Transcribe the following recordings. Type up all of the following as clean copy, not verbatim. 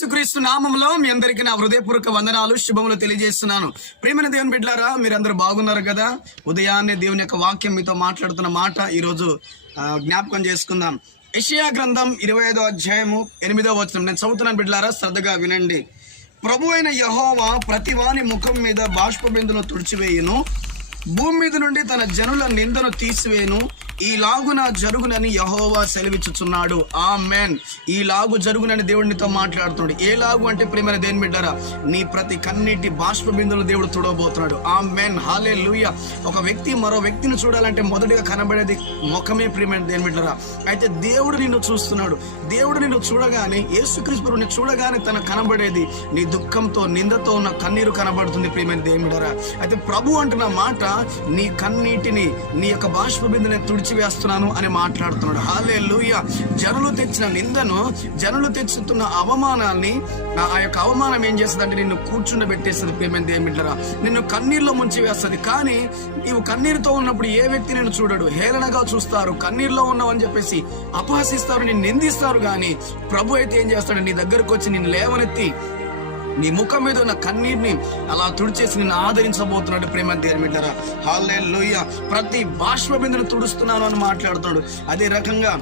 యేసుక్రీస్తు నామములో మీ అందరికీ నా హృదయపూర్వక వందనాలు శుభములు తెలియజేస్తున్నాను. ప్రియమైన దేవుని బిడ్డలారా, మీరందరూ బాగున్నారు కదా? ఉదయాన్నే దేవుని యొక్క వాక్యం మీతో మాట్లాడుతున్న మాట ఈరోజు జ్ఞాపకం చేసుకుందాం. యెషయా గ్రంథం 25వ అధ్యాయము 8వ వచనం నేను చదువుతున్నాను. బిడ్డలారా, శ్రద్ధగా వినండి. ప్రభు అయిన యెహోవా ప్రతివాని ముఖం మీద బాష్ప బిందును తుడిచివేయును, భూమి మీద నుండి తన జనుల నిందను తీసివేయును. ఈలాగున జరుగునని యెహోవా సెలవిచ్చుచున్నాడు. ఆమేన్. ఈలాగు జరుగునని దేవుడినితో మాట్లాడుతున్నాడు. ఏలాగు అంటే ప్రియమైన దేవుని బిడ్డలారా, నీ ప్రతి కన్నీటి బాష్ప బిందులు దేవుడు తుడవబోతున్నాడు. ఆమేన్, హల్లెలూయా. ఒక వ్యక్తి మరో వ్యక్తిని చూడాలంటే మొదటిగా కనబడేది ముఖమే. ప్రియమైన దేవుని బిడ్డలారా, అయితే దేవుడు నిన్ను చూస్తున్నాడు. దేవుడు నిన్ను చూడగానే, యేసుక్రీస్తు నిన్ను చూడగానే తన కనబడేది నీ దుఃఖంతో నిందతో ఉన్న కన్నీరు కనబడుతుంది. ప్రియమైన దేవుని బిడ్డలారా, అయితే ప్రభు అంటున్న మాట, నీ కన్నీటిని, నీ యొక్క బాష్ప బిందుని తుడిచివేస్తున్నాను అని మాట్లాడుతున్నాడు. హల్లెలూయా. జనులు తెచ్చిన నిందను, జనులు తెచ్చుతున్న అవమానాన్ని, ఆ యొక్క అవమానం ఏం చేస్తుందంటే నిన్ను కూర్చుండబెట్టేస్తుంది. ప్రియమైన దేవుని బిడ్డలారా, నిన్ను కన్నీరులో ముంచి వేస్తుంది. కానీ నీవు కన్నీరుతో ఉన్నప్పుడు ఏ వ్యక్తి నిన్ను చూడడు, హేళనగా చూస్తారు. కన్నీరులో ఉన్నావని చెప్పేసి అపహసిస్తారు, నిన్ను నిందిస్తారు. కానీ ప్రభు అయితే ఏం చేస్తాడు, నీ దగ్గరకు వచ్చి నిన్ను లేవనెత్తి నీ ముఖం మీద ఉన్న కన్నీటిని అలా తుడిచేసి నిన్ను ఆదరించబోతున్నాడు. ప్రేమ దేవుని బిడ్డలారా, హల్లెలూయా. ప్రతి బాష్ప బిందును తుడుస్తున్నాను అని మాట్లాడుతున్నాడు. అదే రకంగా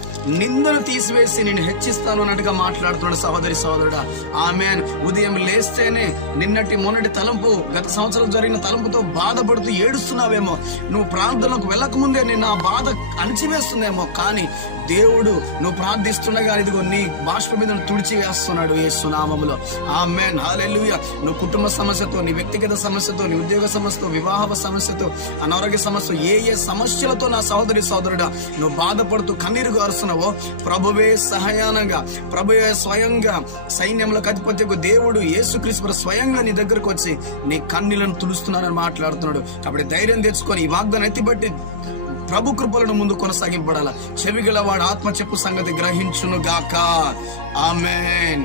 నిందను తీసివేసి నేను హెచ్చిస్తాను అన్నట్టుగా మాట్లాడుతున్నాడు. సహోదరి సహోదరుడా, ఆమేన్. ఉదయం లేస్తేనే నిన్నటి మొన్నటి తలంపు, గత సంవత్సరం జరిగిన తలంపుతో బాధపడుతూ ఏడుస్తున్నావేమో. నువ్వు ప్రార్థనలకు వెళ్ళక ముందే నిన్ను ఆ బాధ అణిచివేస్తుందేమో. కానీ దేవుడు నువ్వు ప్రార్థిస్తుండగా ఇదిగో నీ బాష్ప బిందును తుడిచి వేస్తున్నాడు యేసు నామములో. ఆమేన్, హల్లెలూయా. నువ్వు కుటుంబ సమస్యతో, నీ వ్యక్తిగత సమస్యతో, నీ ఉద్యోగ సమస్యతో, వివాహ సమస్యతో, అనారోగ్య సమస్య, ఏ సమస్యలతో నా సహోదరి సహోదరుడా నువ్వు బాధపడుతూ కన్నీరు గారుస్తున్నావో, ప్రభువే సహాయానంగా, ప్రభువే స్వయంగా సైన్యములకు అధిపత్యకు దేవుడు యేసుక్రీస్తు స్వయంగా నీ దగ్గరకు వచ్చి నీ కన్నీళ్లను తుడుస్తున్నానని మాట్లాడుతున్నాడు. కాబట్టి ధైర్యం తెచ్చుకొని ఈ వాగ్దానం ఎత్తిబట్టి ప్రభు కృపలను ముందు కొనసాగింపడాల. చెవిగల వాడు ఆత్మ చెప్పు సంగతి గ్రహించును గాక. ఆమేన్.